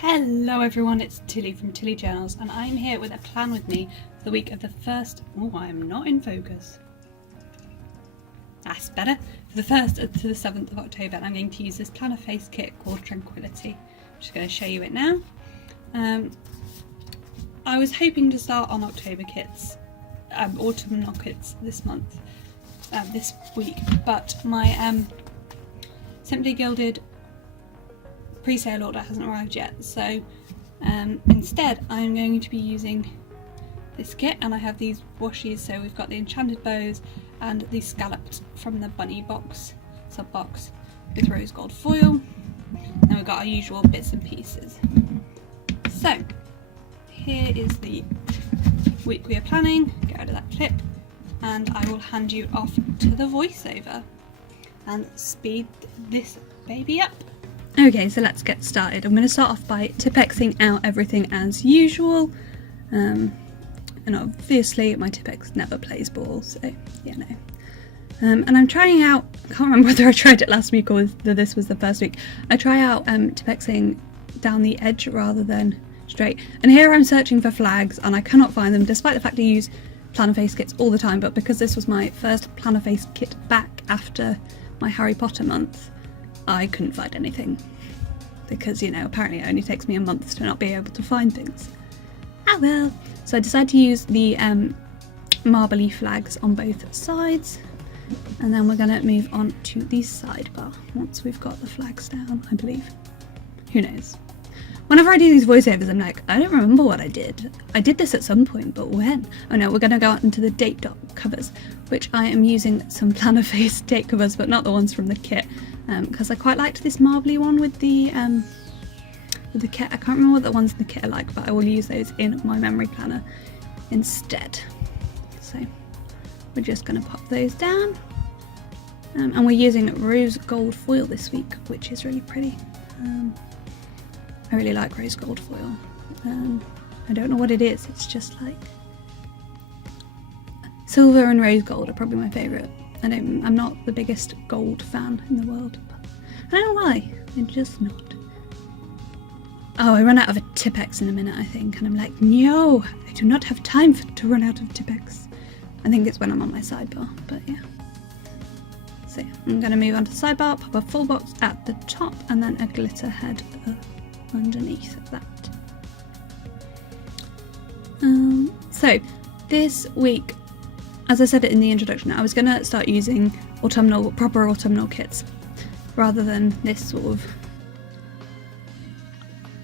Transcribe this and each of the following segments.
Hello everyone, it's Tilly from Tilly Journals and I'm here with a plan with me for the week of the 1st, I am not in focus. That's better. For the 1st to the 7th of October, and I'm going to use this Plannerface kit called Tranquility. I'm just going to show you it now. I was hoping to start on October kits, autumnal kits this week, but my Simply Gilded pre-sale order hasn't arrived yet, so instead I'm going to be using this kit, and I have these washies. So we've got the enchanted bows and the scalloped from the bunny box, sub box, with rose gold foil, and we've got our usual bits and pieces. So here is the week we are planning. Get out of that clip and I will hand you off to the voiceover and speed this baby up. Okay, so let's get started. I'm going to start off by Tippexing out everything as usual, and obviously my Tippex never plays ball, so yeah, no. And I'm trying out, I can't remember whether I tried it last week or whether this was the first week, I try out Tippexing down the edge rather than straight, and here I'm searching for flags and I cannot find them, despite the fact I use Plannerface kits all the time. But because this was my first Plannerface kit back after my Harry Potter month, I couldn't find anything, because, you know, apparently it only takes me a month to not be able to find things. Ah well. So I decided to use the marbly flags on both sides, and then we're going to move on to the sidebar once we've got the flags down, I believe. Who knows? Whenever I do these voiceovers, I'm like, I don't remember what I did. I did this at some point, but when? Oh no, we're going to go out into the date dot covers, which I am using some Plannerface date covers, but not the ones from the kit, because I quite liked this marbly one with the kit. I can't remember what the ones in the kit are like, but I will use those in my memory planner instead. So we're just going to pop those down, and we're using rose gold foil this week, which is really pretty. I really like rose gold foil. I don't know what it is, it's just like silver and rose gold are probably my favourite. I'm not the biggest gold fan in the world, but I don't know why, I'm just not. Oh, I run out of a Tippex in a minute, I think, and I'm like, no, I do not have time to run out of Tippex. I think it's when I'm on my sidebar, but yeah. So I'm going to move on to the sidebar, pop a full box at the top, and then a glitter head underneath that. So this week, as I said it in the introduction, I was going to start using proper autumnal kits rather than this sort of.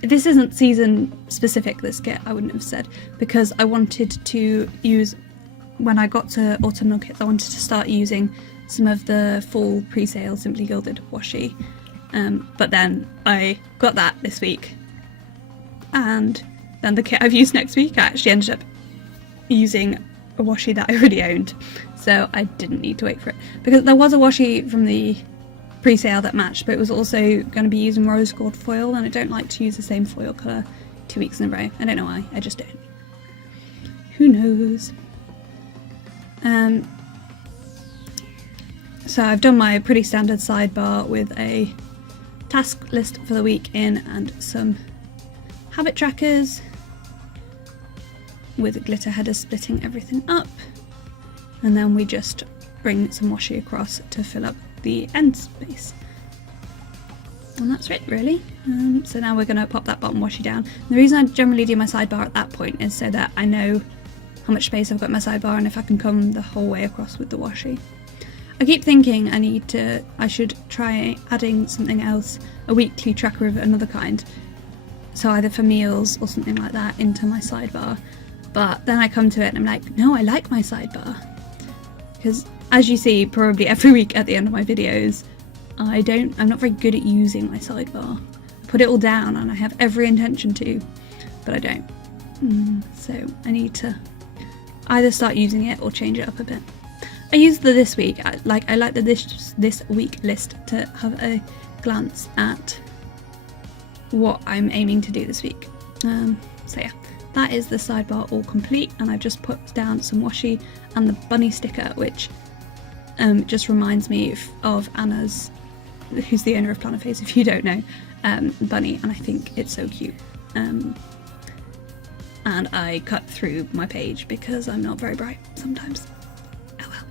This isn't season specific, this kit, I wouldn't have said, because I wanted to use, when I got to autumnal kits, I wanted to start using some of the fall pre-sale Simply Gilded washi. But then I got that this week, and then the kit I've used next week, I actually ended up using a washi that I already owned, so I didn't need to wait for it, because there was a washi from the pre-sale that matched, but it was also going to be using rose gold foil, and I don't like to use the same foil colour 2 weeks in a row. I don't know why, I just don't. Who knows? So I've done my pretty standard sidebar with a task list for the week in and some habit trackers with a glitter header splitting everything up, and then we just bring some washi across to fill up the end space, and that's it really. So now we're going to pop that bottom washi down. And the reason I generally do my sidebar at that point is so that I know how much space I've got in my sidebar and if I can come the whole way across with the washi. I keep thinking I should try adding something else, a weekly tracker of another kind, so either for meals or something like that, into my sidebar. But then I come to it and I'm like, no, I like my sidebar. Because as you see probably every week at the end of my videos, I'm not very good at using my sidebar. I put it all down and I have every intention to, but I don't. So I need to either start using it or change it up a bit. I used the this week, I like the this week list to have a glance at what I'm aiming to do this week. So yeah, that is the sidebar all complete, and I've just put down some washi and the bunny sticker, which just reminds me of Anna's who's the owner of Plannerface, if you don't know, bunny, and I think it's so cute. And I cut through my page because I'm not very bright sometimes. Oh well.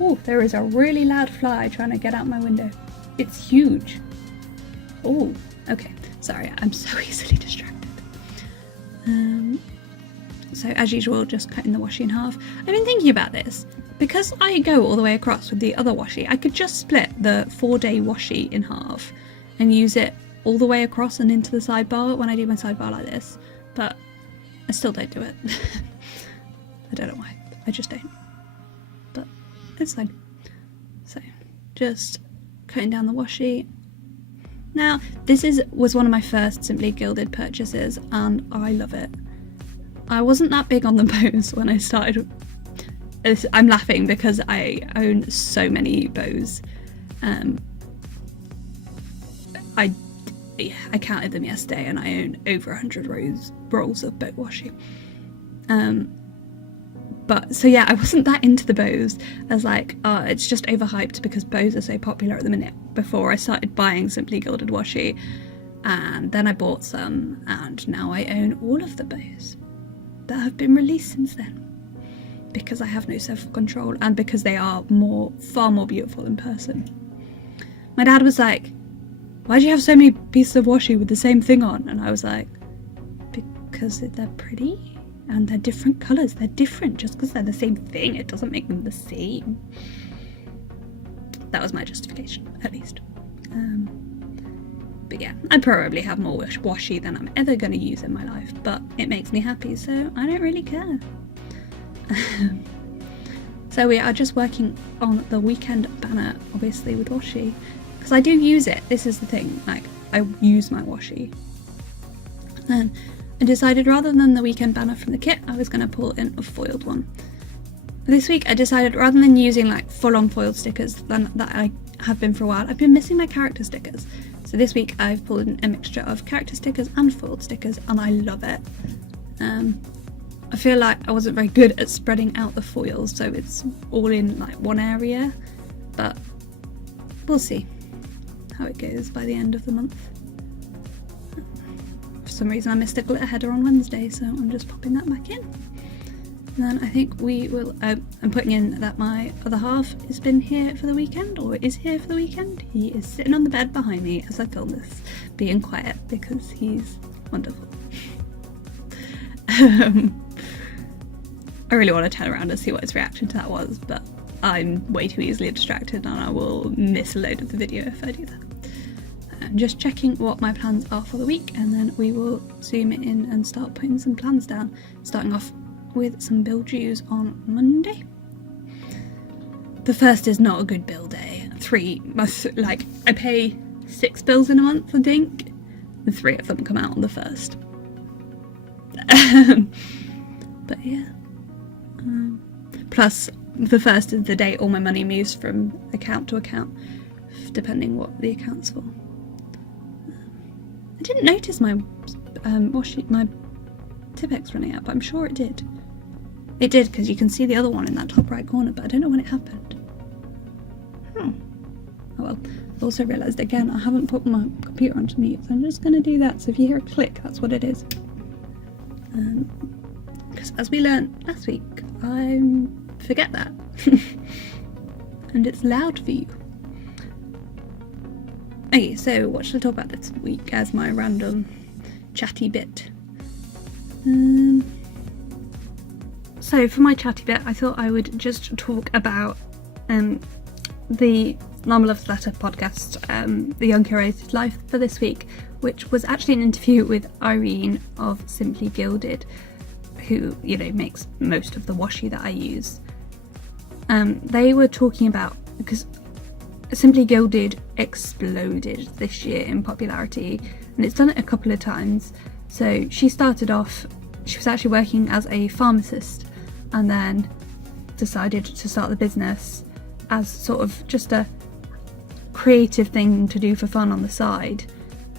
Oh, there is a really loud fly trying to get out my window. It's huge. Oh, okay. Sorry, I'm so easily distracted. So as usual, just cutting the washi in half. I've been thinking about this. Because I go all the way across with the other washi, I could just split the 4-day washi in half and use it all the way across and into the sidebar when I do my sidebar like this. But I still don't do it. I don't know why. I just don't. But it's fine. So just cutting down the washi. Now, this was one of my first Simply Gilded purchases, and I love it. I wasn't that big on the bows when I started. I'm laughing because I own so many bows. I counted them yesterday, and I own over 100 rolls of bow washi. But so yeah, I wasn't that into the bows. I was like, oh, it's just overhyped because bows are so popular at the minute. Before I started buying Simply Gilded washi, and then I bought some, and now I own all of the bows that have been released since then. Because I have no self-control, and because they are far more beautiful in person. My dad was like, why do you have so many pieces of washi with the same thing on? And I was like, because they're pretty and they're different colours. They're different. Just because they're the same thing, it doesn't make them the same. That was my justification, at least. But yeah, I probably have more washi than I'm ever going to use in my life, but it makes me happy, so I don't really care. So we are just working on the weekend banner, obviously, with washi, because I do use it. This is the thing, like, I use my washi. And I decided rather than the weekend banner from the kit, I was going to pull in a foiled one. This week I decided rather than using like full-on foiled stickers that I have been for a while, I've been missing my character stickers. So this week I've pulled in a mixture of character stickers and foiled stickers, and I love it. I feel like I wasn't very good at spreading out the foils, so it's all in like one area, but we'll see how it goes by the end of the month. For some reason I missed a glitter header on Wednesday, so I'm just popping that back in. And then I think we will, I'm putting in that my other half has been here for the weekend, or is here for the weekend. He is sitting on the bed behind me as I film this, being quiet because he's wonderful. I really want to turn around and see what his reaction to that was, but I'm way too easily distracted and I will miss a load of the video if I do that. I'm just checking what my plans are for the week, and then we will zoom it in and start putting some plans down, starting off with some bill dues on Monday. The first is not a good bill day. I pay 6 bills in a month, I think, and 3 of them come out on the first. But yeah. Plus, the first is the day all my money moves from account to account, depending what the account's for. I didn't notice my my Tipex running out, but I'm sure it did. It did, because you can see the other one in that top right corner, but I don't know when it happened. Oh well. I also realised again I haven't put my computer onto mute, so I'm just going to do that. So if you hear a click, that's what it is. Because as we learned last week, I forget that. And it's loud for you. Okay, so what should I talk about this week as my random chatty bit? So for my chatty bit, I thought I would just talk about the Llama Loves Letter podcast, The Young Curated Life for this week, which was actually an interview with Irene of Simply Gilded, who, you know, makes most of the washi that I use. They were talking about, because Simply Gilded exploded this year in popularity, and it's done it a couple of times. So she started off, she was actually working as a pharmacist, and then decided to start the business as sort of just a creative thing to do for fun on the side.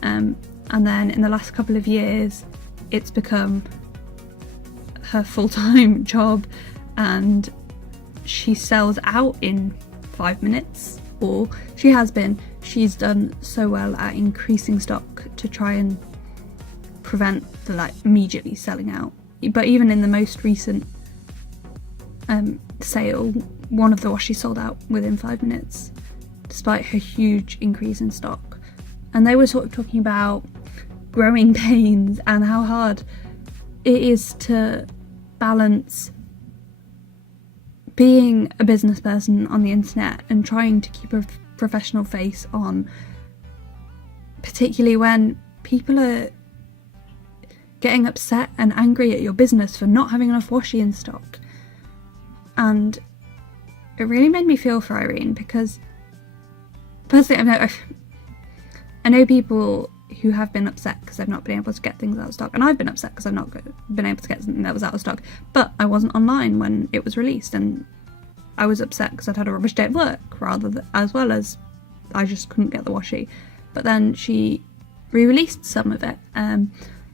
And then in the last couple of years, it's become her full-time job, and she sells out in 5 minutes, or she has been. she's done so well at increasing stock to try and prevent the like immediately selling out. But even in the most recent sale, one of the washies sold out within 5 minutes, despite her huge increase in stock. And they were sort of talking about growing pains and how hard it is to balance being a business person on the internet and trying to keep a professional face on, particularly when people are getting upset and angry at your business for not having enough washi in stock. And it really made me feel for Irene, because personally I know people who have been upset because they've not been able to get things out of stock, and I've been upset because I've not been able to get something that was out of stock, but I wasn't online when it was released, and I was upset because I'd had a rubbish day at work, as well as I just couldn't get the washi. But then she re-released some of it,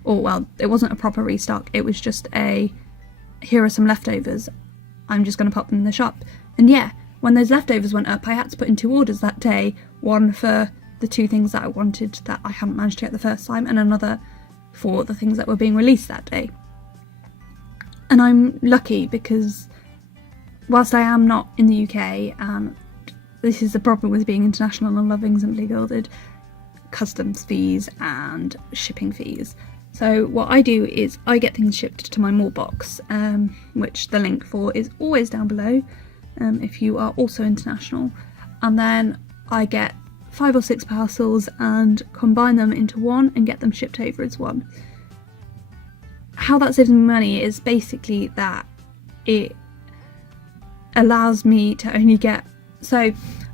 or well, it wasn't a proper restock, it was just here are some leftovers, I'm just going to pop them in the shop. And yeah, when those leftovers went up, I had to put in 2 orders that day, one for the 2 things that I wanted that I hadn't managed to get the first time, and another for the things that were being released that day. And I'm lucky because whilst I am not in the UK, and this is the problem with being international and loving Simply Gilded, customs fees and shipping fees. So what I do is I get things shipped to my mailbox, which the link for is always down below if you are also international, and then I get 5 or 6 parcels and combine them into one and get them shipped over as one. How that saves me money is basically that it allows me to only get, so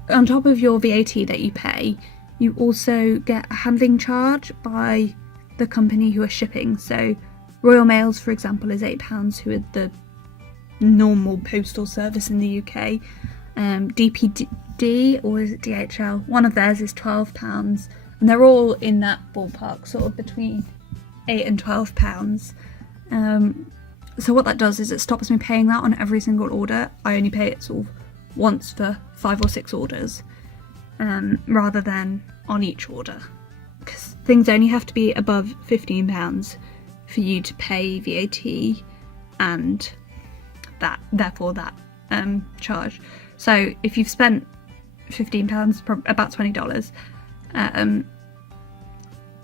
on top of your VAT that you pay, you also get a handling charge by the company who are shipping. So Royal Mails, for example, is £8, who are the normal postal service in the UK. DPD, or is it DHL? One of theirs is £12, and they're all in that ballpark, sort of between £8 and £12. So what that does is it stops me paying that on every single order. I only pay it sort of once for 5 or 6 orders, rather than on each order, because things only have to be above £15 for you to pay VAT and therefore that charge. So if you've spent £15, about $20,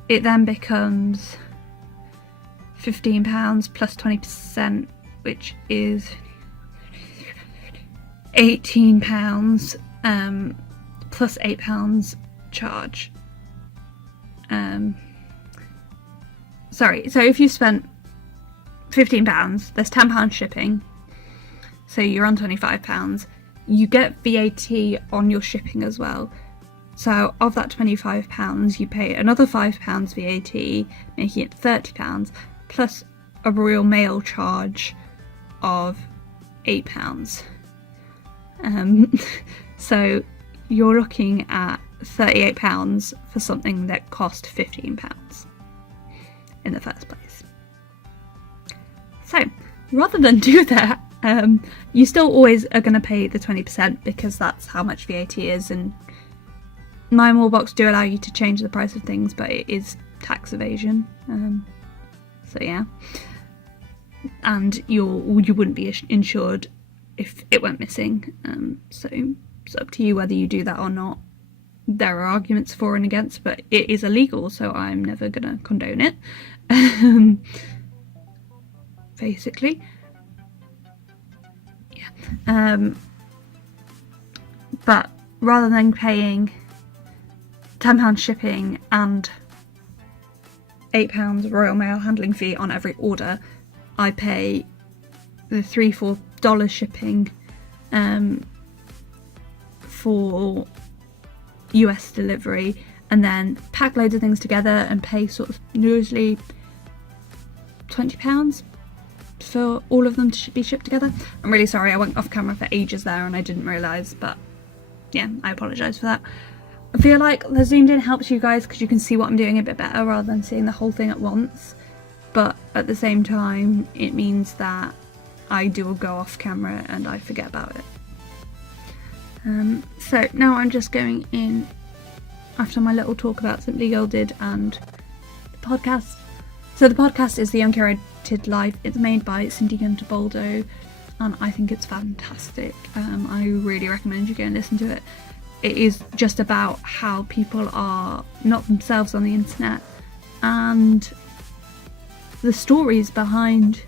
it then becomes £15 plus 20%, which is £18 plus £8 charge. Sorry, so if you spent £15, there's £10 shipping, so you're on £25. You get VAT on your shipping as well. So of that £25, you pay another £5 VAT, making it £30, plus a Royal Mail charge of £8. So you're looking at £38 for something that cost £15 in the first place. So rather than do that, you still always are going to pay the 20% because that's how much VAT is, and my mailbox do allow you to change the price of things, but it is tax evasion. So yeah, and you wouldn't be insured if it went missing. So it's up to you whether you do that or not. There are arguments for and against, but it is illegal, so I'm never gonna condone it. Basically, yeah. But rather than paying £10 shipping and £8 Royal Mail handling fee on every order, I pay the $3-4 shipping for US delivery, and then pack loads of things together and pay sort of usually £20 for all of them to be shipped together. I'm really sorry, I went off camera for ages there and I didn't realise, but yeah, I apologise for that. I feel like the zoomed in helps you guys because you can see what I'm doing a bit better rather than seeing the whole thing at once, but at the same time it means that I do go off camera and I forget about it. So now I'm just going in after my little talk about Simply Gilded and the podcast. So the podcast is The Uncurated Life. It's made by Cindy Gunter-Boldo, and I think it's fantastic. I really recommend you go and listen to it. It is just about how people are not themselves on the internet, and the stories behind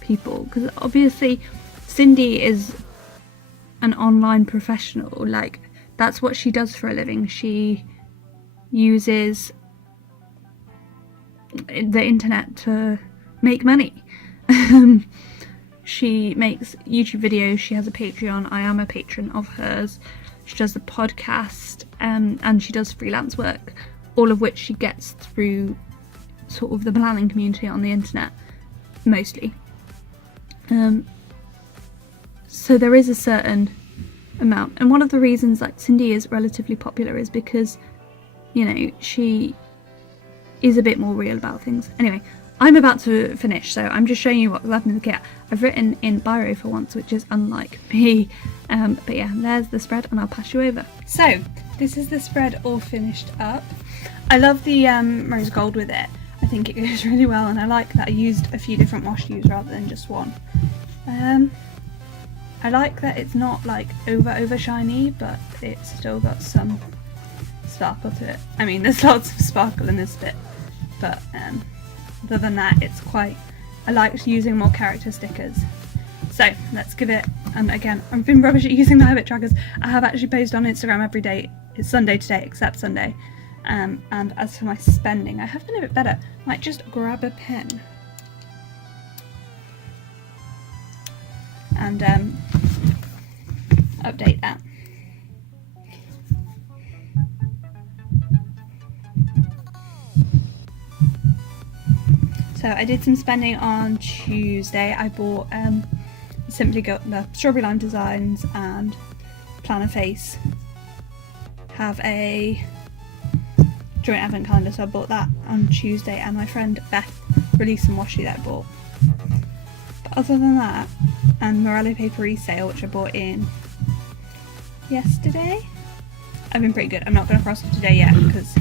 people, because obviously Cindy is an online professional. Like, that's what she does for a living. She uses the internet to make money. She makes YouTube videos, she has a Patreon. I am a patron of hers. She does the podcast, and she does freelance work, all of which she gets through sort of the planning community on the internet, mostly. So there is a certain amount, and one of the reasons like Cindy is relatively popular is because, you know, she is a bit more real about things. Anyway, I'm about to finish, so I'm just showing you what's left in the kit. I've written in biro for once, which is unlike me, but yeah, there's the spread, and I'll pass you over. So this is the spread all finished up. I love the rose gold with it. I think it goes really well, and I like that I used a few different wash hues rather than just one. I like that it's not like over shiny, but it's still got some sparkle to it. I mean, there's lots of sparkle in this bit, but other than that, it's quite, I liked using more character stickers. So let's give it, and again, I've been rubbish at using the habit trackers. I have actually posted on Instagram every day. It's Sunday today, except Sunday. And as for my spending, I have been a bit better. I might just grab a pen and update that. So I did some spending on Tuesday. I bought Simply the Strawberry Lime Designs and Plannerface have a joint advent calendar, so I bought that on Tuesday, and my friend Beth released some washi that I bought. But other than that, and Morello paper resale, which I bought in yesterday, I've been pretty good. I'm not going to cross off today yet because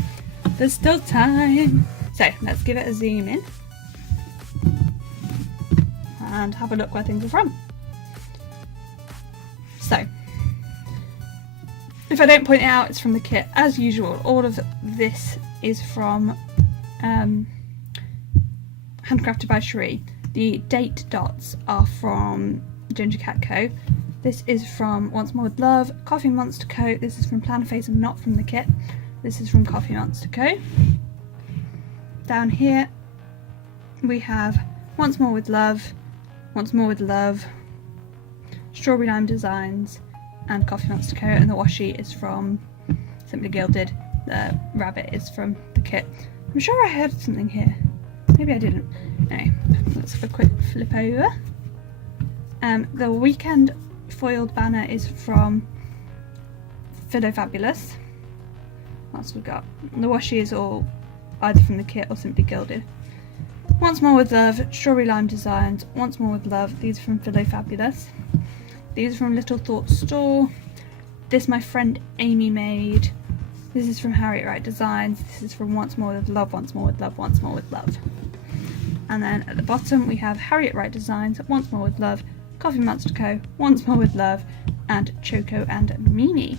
there's still time. So let's give it a zoom in and have a look where things are from. So if I don't point it out, it's from the kit as usual. All of this is from Handcrafted by Cherie. The date dots are from Ginger Cat Co. This is from Once More With Love, Coffee Monster Co. This is from Plannerface and not from the kit. This is from Coffee Monster Co. Down here we have Once More With Love, Once More With Love, Strawberry Lime Designs, and Coffee Monster Co. And the washi is from Simply Gilded. The rabbit is from the kit. I'm sure I heard something here. Maybe I didn't. Anyway, let's have a quick flip over. The weekend foiled banner is from Philo Fabulous. What else we got? The washi is all either from the kit or Simply Gilded. Once More With Love, Strawberry Lime Designs, Once More With Love. These are from Philo Fabulous. These are from Little Thought Store. This my friend Amy made. This is from Harriet Wright Designs. This is from Once More With Love, Once More With Love, Once More With Love. And then at the bottom we have Harriet Wright Designs, Once More With Love, Coffee Monster Co., Once More With Love, and Choco and Mimi.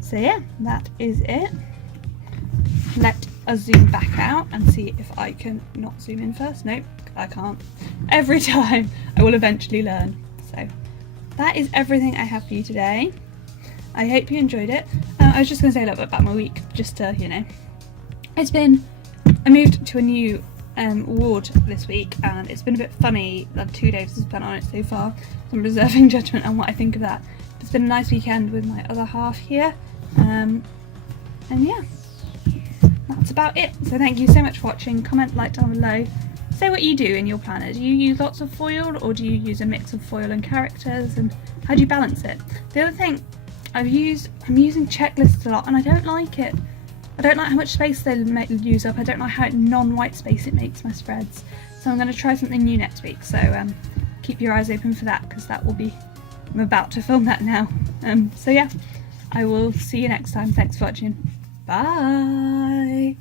So yeah, that is it. Let us zoom back out and see if I can not zoom in first. Nope, I can't. Every time I will eventually learn. So that is everything I have for you today. I hope you enjoyed it. I was just going to say a little bit about my week, just to, you know. I moved to a new ward this week, and it's been a bit funny the 2 days I've spent on it so far. So I'm reserving judgment on what I think of that. It's been a nice weekend with my other half here. And yeah, that's about it. So thank you so much for watching. Comment, like down below. Say what you do in your planner. Do you use lots of foil, or do you use a mix of foil and characters, and how do you balance it? The other thing I'm using checklists a lot, and I don't like it. I don't like how much space they use up. I don't like how non-white space it makes my spreads. So I'm going to try something new next week. So keep your eyes open for that, because that will be, I'm about to film that now. So yeah, I will see you next time. Thanks for watching. Bye!